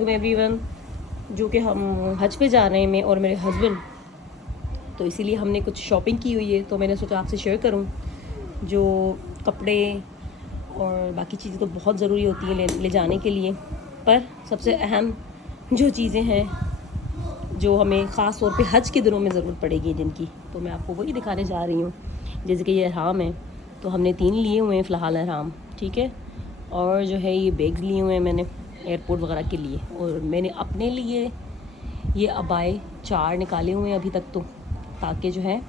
तो एवरीवन, जो कि हम हज पे जा रहे हैं, मैं और मेरे हस्बैंड, तो इसीलिए हमने कुछ शॉपिंग की हुई है। तो मैंने सोचा आपसे शेयर करूं। जो कपड़े और बाकी चीज़ें तो बहुत ज़रूरी होती हैं ले जाने के लिए, पर सबसे अहम जो चीज़ें हैं जो हमें ख़ास तौर पे हज के दिनों में ज़रूरत पड़ेगी जिनकी, तो मैं आपको वही दिखाने जा रही हूँ। जैसे कि ये अहराम है, तो हमने 3 लिए हुए हैं फ़िलहाल अहराम, ठीक है। और जो है ये बैग्स लिए हुए हैं मैंने एयरपोर्ट वगैरह के लिए, और मैंने अपने लिए ये अबाए 4 निकाले हुए हैं अभी तक, तो ताकि जो है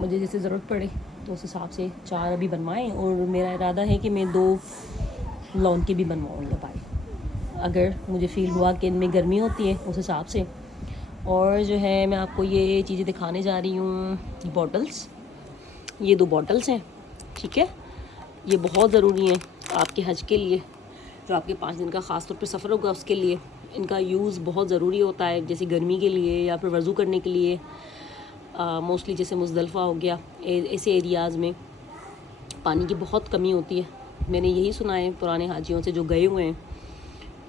मुझे जैसे ज़रूरत पड़े तो उस हिसाब से 4 अभी बनवाएं। और मेरा इरादा है कि मैं 2 लॉन के भी बनवाऊँ अबाए, अगर मुझे फ़ील हुआ कि इनमें गर्मी होती है उस हिसाब से। और जो है मैं आपको ये चीज़ें दिखाने जा रही हूँ। बॉटल्स, ये 2 बॉटल्स हैं, ठीक है। ये बहुत ज़रूरी हैं आपके हज के लिए, जो आपके 5 दिन का ख़ास तौर पे सफ़र होगा उसके लिए इनका यूज़ बहुत ज़रूरी होता है, जैसे गर्मी के लिए या फिर वज़ू करने के लिए। मोस्टली जैसे मुज़दलिफ़ा हो गया, ऐसे एरियाज़ में पानी की बहुत कमी होती है। मैंने यही सुना है पुराने हाजियों से जो गए हुए हैं,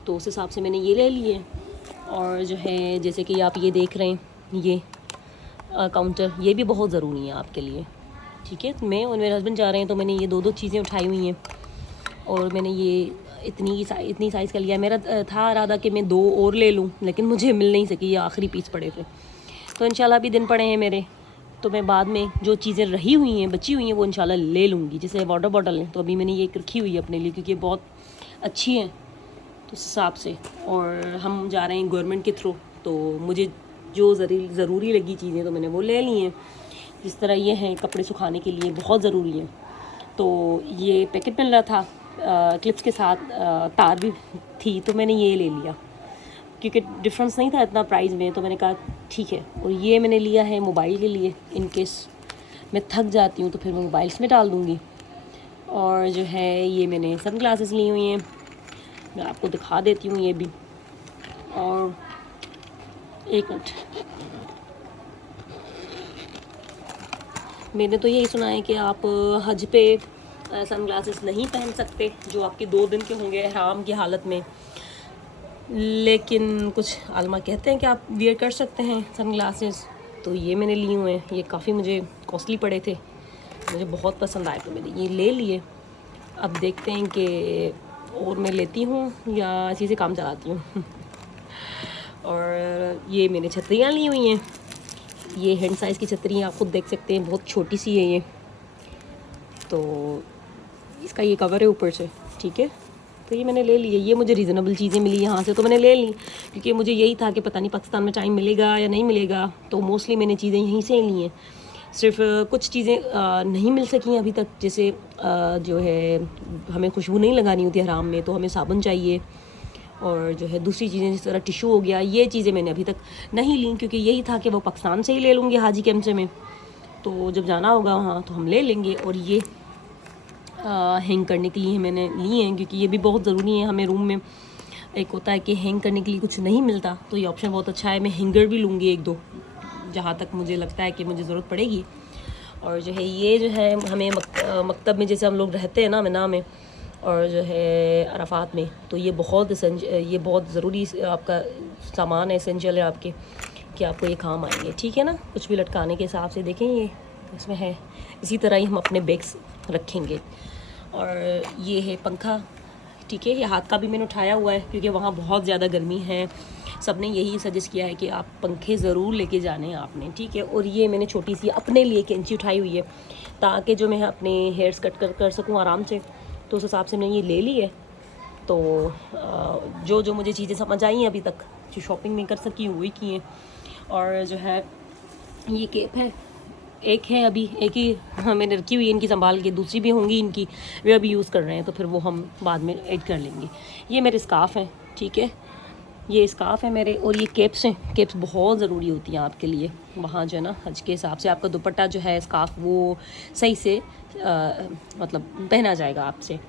तो उस हिसाब से मैंने ये ले लिए। और जो है जैसे कि आप ये देख रहे हैं, ये काउंटर, ये भी बहुत ज़रूरी है आपके लिए, ठीक है। मैं और मेरे हस्बैंड जा रहे हैं, तो मैंने ये 2 चीज़ें उठाई हुई हैं, और मैंने ये इतनी साइज़ का लिया। मेरा था इरादा कि मैं 2 और ले लूँ, लेकिन मुझे मिल नहीं सकी, ये आखिरी पीस पड़े थे। तो इंशाल्लाह भी दिन पड़े हैं मेरे, तो मैं बाद में जो चीज़ें रही हुई हैं, बची हुई हैं, वो इंशाल्लाह ले लूँगी। जैसे वाटर बॉटल है, तो अभी मैंने ये रखी हुई है अपने लिए, क्योंकि ये बहुत अच्छी है तो उस हिसाब से। और हम जा रहे हैं गवर्नमेंट के थ्रू, तो मुझे जो ज़रूरी लगी चीज़ें तो मैंने वो ले ली हैं। जिस तरह ये हैं कपड़े सुखाने के लिए बहुत ज़रूरी हैं, तो ये पैकेट मिल रहा था क्लिप्स के साथ, तार भी थी, तो मैंने ये ले लिया क्योंकि डिफरेंस नहीं था इतना प्राइस में, तो मैंने कहा ठीक है। और ये मैंने लिया है मोबाइल के लिए, इन केस मैं थक जाती हूँ तो फिर मैं मोबाइल्स में डाल दूँगी। और जो है ये मैंने सन ग्लासेस ली हुई हैं, मैं आपको दिखा देती हूँ ये भी। और एक मिनट, मैंने तो यही सुना है कि आप हज पे सन ग्लासेस नहीं पहन सकते जो आपके 2 दिन के होंगे ihram की हालत में, लेकिन कुछ आलमा कहते हैं कि आप वियर कर सकते हैं सन ग्लासेस। तो ये मैंने लिए हुए हैं, ये काफ़ी मुझे कॉस्टली पड़े थे, मुझे बहुत पसंद आए तो मैंने ये ले लिए। अब देखते हैं कि और मैं लेती हूँ या इसी से काम चलाती हूँ। और ये मैंने छतरियाँ ली हुई हैं, ये हैंड साइज़ की छतरी आप खुद देख सकते हैं, बहुत छोटी सी है ये, तो इसका ये कवर है ऊपर से, ठीक है। तो ये मैंने ले ली है, ये मुझे रीज़नेबल चीज़ें मिली यहाँ से, तो मैंने ले ली, क्योंकि मुझे यही था कि पता नहीं पाकिस्तान में टाइम मिलेगा या नहीं मिलेगा, तो मोस्टली मैंने चीज़ें यहीं से ली हैं। सिर्फ कुछ चीज़ें नहीं मिल सकी अभी तक, जैसे जो है हमें खुशबू नहीं लगानी होती हराम में, तो हमें साबुन चाहिए, और जो है दूसरी चीज़ें जिस तरह टिशू हो गया, ये चीज़ें मैंने अभी तक नहीं ली, क्योंकि यही था कि वो पाकिस्तान से ही ले लूँगी हाजी कैंप से में, तो जब जाना होगा वहाँ तो हम ले लेंगे। और ये हैंग करने के लिए मैंने लिए हैं, क्योंकि ये भी बहुत ज़रूरी है हमें रूम में। एक होता है कि हैंग करने के लिए कुछ नहीं मिलता, तो ये ऑप्शन बहुत अच्छा है। मैं हैंगर भी लूँगी 1-2, जहाँ तक मुझे लगता है कि मुझे ज़रूरत पड़ेगी। और जो है ये जो है हमें मकतब में जैसे हम लोग रहते हैं ना मिना में, और जो है अराफात में, तो ये बहुत ज़रूरी आपका सामान है, एसेंशियल है आपके, कि आपको ये काम आएंगे, ठीक है ना। कुछ भी लटकाने के हिसाब से देखें ये इसमें है, इसी तरह ही हम अपने बैग्स रखेंगे। और ये है पंखा, ठीक है, ये हाथ का भी मैंने उठाया हुआ है, क्योंकि वहाँ बहुत ज़्यादा गर्मी है। सब ने यही सजेस्ट किया है कि आप पंखे ज़रूर लेके जाने हैं आपने, ठीक है। और ये मैंने छोटी सी अपने लिए कैंची उठाई हुई है, ताकि जो मैं अपने हेयर्स कट कर सकूँ आराम से, तो उस हिसाब से मैंने ये ले ली है। तो जो जो मुझे चीज़ें समझ आई हैं अभी तक, जो शॉपिंग नहीं कर सकी हूँ वही की हैं। और जो है ये केप है, एक है अभी, एक ही मैंने रखी हुई है इनकी संभाल के, दूसरी भी होंगी इनकी, वे अभी यूज़ कर रहे हैं, तो फिर वो हम बाद में ऐड कर लेंगे। ये मेरे स्कार्फ़ हैं, ठीक है, ये स्कार्फ़ है मेरे। और ये केप्स हैं, केप्स बहुत ज़रूरी होती हैं आपके लिए वहाँ जो है ना हज के हिसाब से। आपका दुपट्टा जो है स्कार्फ़ वो सही से मतलब पहना जाएगा आपसे,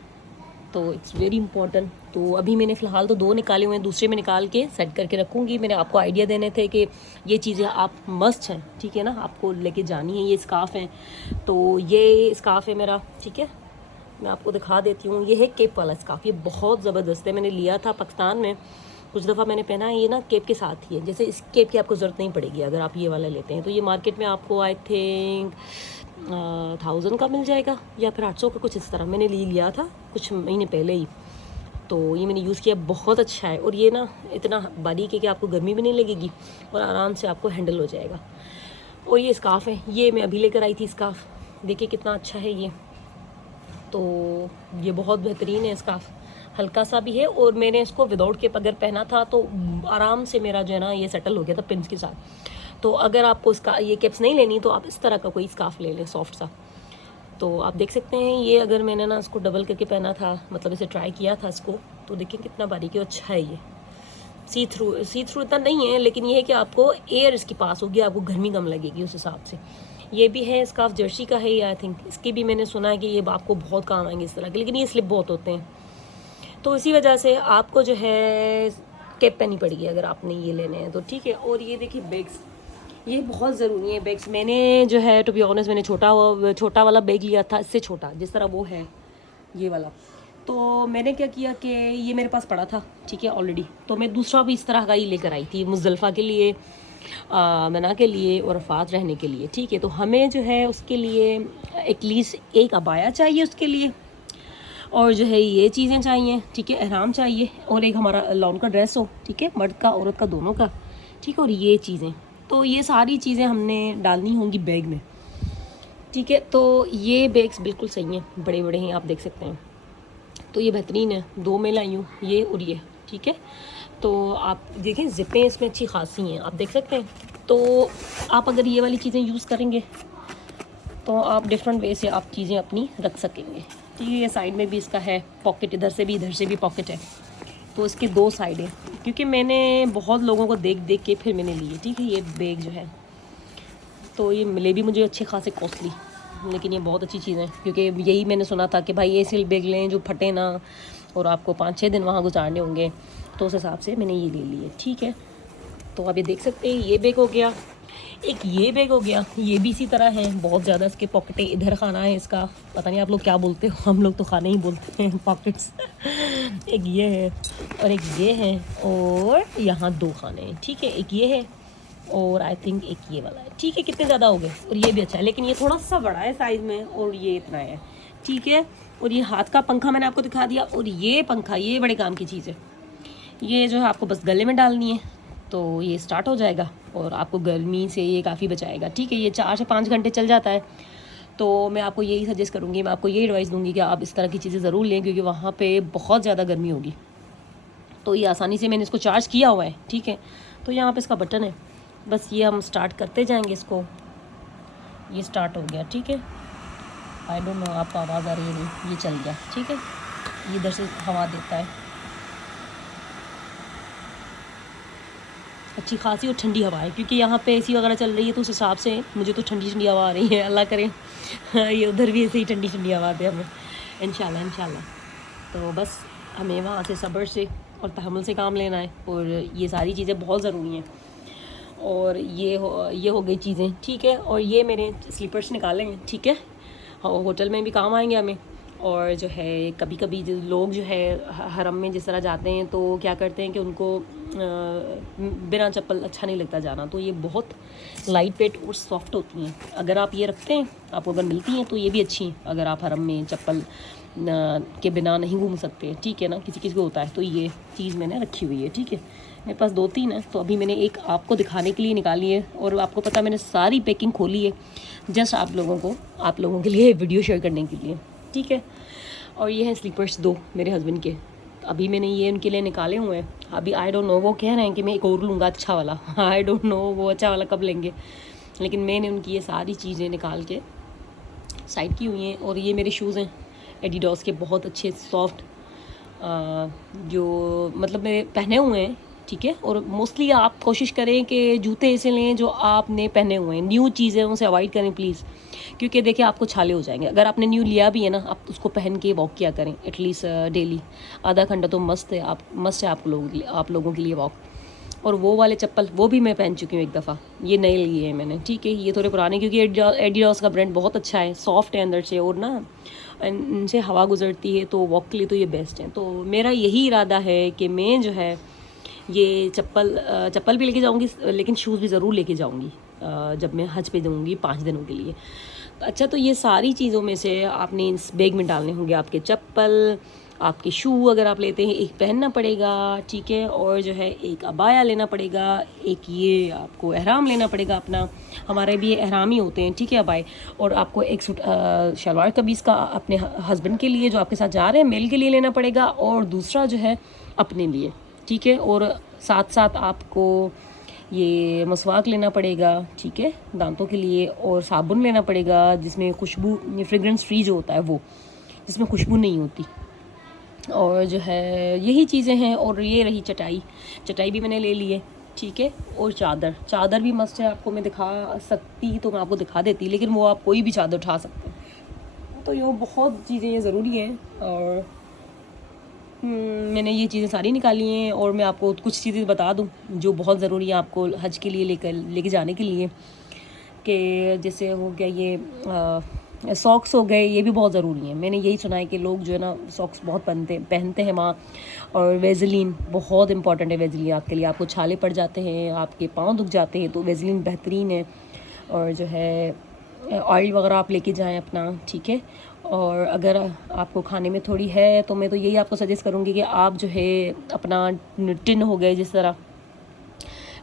तो इट्स वेरी इंपॉर्टेंट। तो अभी मैंने फ़िलहाल तो 2 निकाले हुए हैं, दूसरे में निकाल के सेट करके रखूँगी। मैंने आपको आइडिया देने थे कि ये चीज़ें आप मस्ट हैं, ठीक है ना, आपको लेके जानी है। ये स्कार्फ़ हैं, तो ये स्कार्फ़ है मेरा, ठीक है। मैं आपको दिखा देती हूँ। ये है केप वाला स्कार्फ, ये बहुत ज़बरदस्त है। मैंने लिया था पाकिस्तान में, कुछ दफ़ा मैंने पहना है। ये ना केप के साथ ही है, जैसे इस केप की आपको ज़रूरत नहीं पड़ेगी अगर आप ये वाला लेते हैं। तो ये मार्केट में आपको आई थिंक 1000 का मिल जाएगा या फिर 800 का, कुछ इस तरह। मैंने लिया था कुछ महीने पहले ही, तो ये मैंने यूज़ किया, बहुत अच्छा है। और ये ना इतना बारीक है कि आपको गर्मी भी नहीं लगेगी और आराम से आपको हैंडल हो जाएगा। और ये स्कार्फ़ है, ये मैं अभी लेकर आई थी स्कार्फ़, देखिए कितना अच्छा है ये। तो ये बहुत बेहतरीन है स्कार्फ़, हल्का सा भी है। और मैंने इसको विदाउट केप अगर पहना था तो आराम से मेरा जो है ना ये सेटल हो गया था पिन्स के साथ। तो अगर आपको इसका ये केप्स नहीं लेनी तो आप इस तरह का कोई स्कार्फ़ ले लें सॉफ्ट सा। तो आप देख सकते हैं ये अगर मैंने ना इसको डबल करके पहना था, मतलब इसे ट्राई किया था इसको, तो देखिए कितना बारीक है, अच्छा है ये। सी थ्रू इतना नहीं है, लेकिन ये है कि आपको एयर इसके पास होगी, आपको गर्मी कम लगेगी उस हिसाब से। ये भी है स्कार्फ, जर्सी का है ये आई थिंक। इसकी भी मैंने सुना है कि ये आपको बहुत काम आएंगे इस तरह के, लेकिन ये स्लिप बहुत होते हैं, तो इसी वजह से आपको जो है कैप पहनी पड़ेगी अगर आपने ये लेने हैं तो, ठीक है। और ये देखिए बैग्स, ये बहुत ज़रूरी है बैग्स। मैंने जो है टू बी ऑनेस्ट मैंने छोटा वाला बैग लिया था, इससे छोटा जिस तरह वो है ये वाला। तो मैंने क्या किया कि ये मेरे पास पड़ा था, ठीक है ऑलरेडी, तो मैं दूसरा भी इस तरह का ही लेकर आई थी मुज़दलिफ़ा के लिए, मना के लिए और अरफात रहने के लिए, ठीक है। तो हमें जो है उसके लिए एटलीस्ट एक अबाया चाहिए उसके लिए, और जो है ये चीज़ें चाहिए, ठीक है, एहराम चाहिए, और एक हमारा लॉन का ड्रेस हो, ठीक है, मर्द का औरत का दोनों का, ठीक है। और ये चीज़ें, तो ये सारी चीज़ें हमने डालनी होंगी बैग में, ठीक है। तो ये बैग्स बिल्कुल सही हैं, बड़े बड़े हैं, आप देख सकते हैं। तो ये बेहतरीन है, 2 में लाई हूँ, ये और ये, ठीक है। तो आप देखें ज़िपें इसमें अच्छी खासी हैं, आप देख सकते हैं। तो आप अगर ये वाली चीज़ें यूज़ करेंगे तो आप डिफरेंट वे से आप चीज़ें अपनी रख सकेंगे, ठीक है। ये साइड में भी इसका है पॉकेट, इधर से भी पॉकेट है, तो इसके 2 साइड हैं, क्योंकि मैंने बहुत लोगों को देख देख के फिर मैंने लिए, ठीक है, ये बैग जो है। तो ये मिले भी मुझे अच्छे खासे कॉस्टली, लेकिन ये बहुत अच्छी चीज़ है, क्योंकि यही मैंने सुना था कि भाई ऐसे बैग लें जो फटे ना, और आपको 5-6 दिन वहाँ गुजारने होंगे, तो उस हिसाब से मैंने ये ले लिए, ठीक है। तो आप ये देख सकते हैं, ये बैग हो गया, एक ये बैग हो गया, ये भी इसी तरह है, बहुत ज़्यादा इसके पॉकेटें। इधर खाना है इसका, पता नहीं आप लोग क्या बोलते हो, हम लोग तो खाने ही बोलते हैं पॉकेट्स। एक ये है और एक ये है, और यहाँ 2 खाने हैं, ठीक है। एक ये है और आई थिंक एक ये वाला है, ठीक है। कितने ज़्यादा हो गए, और ये भी अच्छा है, लेकिन ये थोड़ा सा बड़ा है साइज़ में, और ये इतना है, ठीक है। और ये हाथ का पंखा मैंने आपको दिखा दिया, और ये पंखा ये बड़े काम की चीज़ है, ये जो है आपको बस गले में डालनी है, तो ये स्टार्ट हो जाएगा और आपको गर्मी से ये काफ़ी बचाएगा, ठीक है। ये 4 से 5 घंटे चल जाता है। तो मैं आपको यही सजेस्ट करूँगी, मैं आपको यही एडवाइस दूँगी कि आप इस तरह की चीज़ें ज़रूर लें, क्योंकि वहाँ पे बहुत ज़्यादा गर्मी होगी। तो ये आसानी से मैंने इसको चार्ज किया हुआ है, ठीक है। तो यहाँ पे इसका बटन है, बस ये हम स्टार्ट करते जाएंगे इसको। ये स्टार्ट हो गया, ठीक है। आई डोंट नो आपको आवाज़ आ रही है नहीं, ये चल गया, ठीक है। ये इधर से हवा देता है, अच्छी खासी और ठंडी हवा है, क्योंकि यहाँ पे एसी वगैरह चल रही है, तो उस हिसाब से मुझे तो ठंडी ठंडी हवा आ रही है। अल्लाह करे ये उधर भी ऐसे ही ठंडी ठंडी हवा दे हमें, इंशाल्लाह। तो बस हमें वहाँ से सब्र से और तहम्मुल से काम लेना है, और ये सारी चीज़ें बहुत ज़रूरी हैं। और ये हो गई चीज़ें, ठीक है। और ये मेरे स्लीपर्स निकाले हैं, ठीक है, होटल में भी काम आएंगे हमें। और जो है कभी कभी जो लोग जो है हरम में जिस तरह जाते हैं, तो क्या करते हैं कि उनको बिना चप्पल अच्छा नहीं लगता जाना, तो ये बहुत लाइट वेट और सॉफ्ट होती हैं। अगर आप ये रखते हैं, आपको अगर मिलती हैं, तो ये भी अच्छी हैं अगर आप हरम में चप्पल के बिना नहीं घूम सकते, ठीक है ना, किसी किसी को होता है। तो ये चीज़ मैंने रखी हुई है, ठीक है। मेरे पास 2-3 है, तो अभी मैंने एक आपको दिखाने के लिए निकाली है, और आपको पता मैंने सारी पैकिंग खोली है जस्ट आप लोगों के लिए वीडियो शेयर करने के लिए, ठीक है। और ये हैं स्लीपर्स 2 मेरे हस्बैंड के, अभी मैंने ये उनके लिए निकाले हुए हैं। अभी आई डोंट नो, वो कह रहे हैं कि मैं एक और लूँगा अच्छा वाला, आई डोंट नो वो अच्छा वाला कब लेंगे, लेकिन मैंने उनकी ये सारी चीज़ें निकाल के साइड की हुई हैं। और ये मेरे शूज़ हैं एडिडास के, बहुत अच्छे सॉफ्ट, जो मतलब मेरे पहने हुए हैं, ठीक है। और मोस्टली आप कोशिश करें कि जूते ऐसे लें जो आपने पहने हुए हैं, न्यू चीज़ें उनसे अवॉइड करें प्लीज़, क्योंकि देखिए आपको छाले हो जाएंगे। अगर आपने न्यू लिया भी है ना, आप उसको पहन के वॉक किया करें एटलीस्ट डेली, आधा घंटा तो मस्त है आप लोगों के लिए वॉक। और वो वाले चप्पल वो भी मैं पहन चुकी हूँ एक दफ़ा, ये नए लिए हैं मैंने, ठीक है। ये थोड़े पुराने, क्योंकि एडिडास का ब्रांड बहुत अच्छा है, सॉफ्ट है अंदर से, और ना इनसे हवा गुजरती है, तो वॉक के लिए तो ये बेस्ट है। तो मेरा यही इरादा है कि मैं जो है ये चप्पल भी लेके जाऊंगी, लेकिन शूज़ भी ज़रूर लेके जाऊंगी जब मैं हज पे जाऊंगी 5 दिनों के लिए। अच्छा, तो ये सारी चीज़ों में से आपने इस बैग में डालने होंगे आपके चप्पल, आपके शू अगर आप लेते हैं एक पहनना पड़ेगा, ठीक है, और जो है एक अबाया लेना पड़ेगा, एक ये आपको एहराम लेना पड़ेगा अपना, हमारे भी एहराम ही होते हैं, ठीक है, अबाए, और आपको एक सूट शलवार कमीज़ का अपने हस्बैंड के लिए जो आपके साथ जा रहे हैं मेल के लिए लेना पड़ेगा, और दूसरा जो है अपने लिए, ठीक है, और साथ साथ आपको ये मसवाक लेना पड़ेगा, ठीक है, दांतों के लिए, और साबुन लेना पड़ेगा जिसमें खुशबू, फ्रेगरेंस फ्री जो होता है वो, जिसमें खुशबू नहीं होती, और जो है यही चीज़ें हैं। और ये रही चटाई भी मैंने ले ली है, ठीक है, और चादर भी मस्त है, आपको मैं दिखा सकती तो मैं आपको दिखा देती, लेकिन वो आप कोई भी चादर उठा सकते हैं। तो ये बहुत चीज़ें ये ज़रूरी हैं, और मैंने ये चीज़ें सारी निकाली हैं। और मैं आपको कुछ चीज़ें बता दूं जो बहुत ज़रूरी है आपको हज के लिए लेके जाने के लिए, कि जैसे हो गया ये सॉक्स हो गए, ये भी बहुत ज़रूरी हैं। मैंने यही सुना है कि लोग जो है ना सॉक्स बहुत पहनते हैं वहाँ, और वेज़लिन बहुत इंपॉर्टेंट है। वेज़लिन आपके लिए, आपको छाले पड़ जाते हैं, आपके पाँव दुख जाते हैं, तो वेज़लिन बेहतरीन है। और जो है ऑयल वगैरह आप लेके जाएं अपना, ठीक है। और अगर आपको खाने में थोड़ी है तो मैं तो यही आपको सजेस्ट करूँगी कि आप जो है अपना टिन हो गए, जिस तरह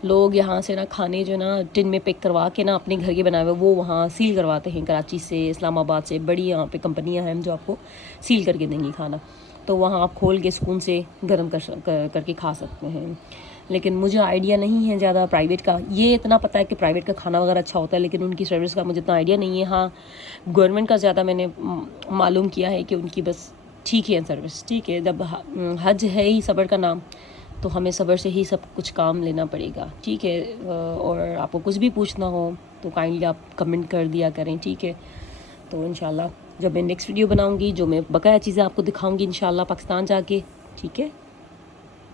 लोग यहाँ से ना खाने जो ना टिन में पैक करवा के ना अपने घर के बनाए हुए वो वहाँ सील करवाते हैं, कराची से, इस्लामाबाद से, बड़ी यहाँ पे कंपनियाँ हैं जो आपको सील करके देंगी खाना, तो वहाँ आप खोल के सुकून से गर्म करके खा सकते हैं। लेकिन मुझे आइडिया नहीं है ज़्यादा प्राइवेट का, ये इतना पता है कि प्राइवेट का खाना वगैरह अच्छा होता है, लेकिन उनकी सर्विस का मुझे इतना आइडिया नहीं है। हाँ, गवर्नमेंट का ज़्यादा मैंने मालूम किया है कि उनकी बस ठीक है सर्विस, ठीक है। जब हज है ही सब्र का नाम, तो हमें सब्र से ही सब कुछ काम लेना पड़ेगा, ठीक है। और आपको कुछ भी पूछना हो तो काइंडली आप कमेंट कर दिया करें, ठीक है। तो इंशाल्लाह जब मैं नेक्स्ट वीडियो बनाऊंगी, जो मैं बकाया चीज़ें आपको दिखाऊंगी इंशाल्लाह पाकिस्तान जाके, ठीक है।